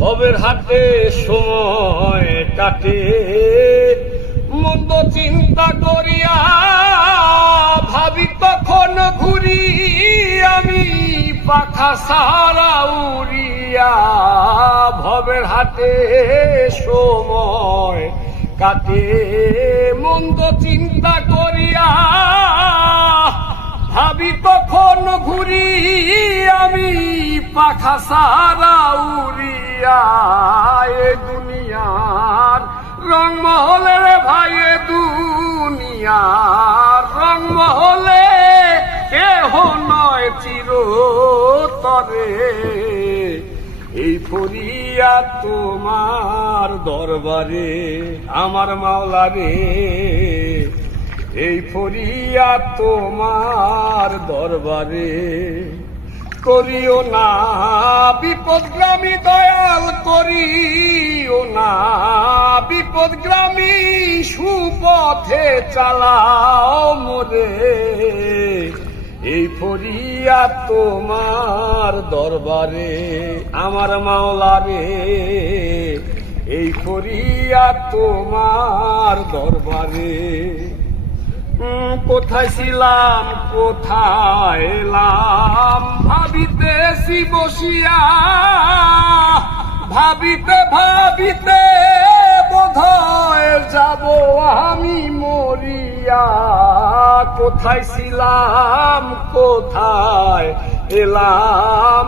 ভবের হাতে সময় কাটে মন্দ চিন্তা করিয়া ভাবি তখন ঘুরি আমি পাখা সারা উড়িয়া ভবের হাতে সময় কাটে মন্দ চিন্তা করিয়া ভাবি তখন ঘুরি আমি পাখা সারা উড়িয়া এ দুনিয়ার রংমহলে রে ভাই এ দুনিয়ার রংমহলে কেহ নয় চিরতরে এই ফরিয়া তোমার দরবারে আমার মাওলা রে এই ফরিয়া তোমার দরবারে করিও না বিপদগ্রামী দয়াল করিও না বিপদগ্রামী সুপথে চালাও মোরে এই ফরিয়া তোমার দরবারে আমার মাওলা রে এই ফরিয়া তোমার দরবারে কোথায় ছিলাম কোথায় এলাম ভাবিতেছি বসিয়া ভাবিতে ভাবিতে বোধহয় যাব আমি মরিয়া কোথায় ছিলাম কোথায় এলাম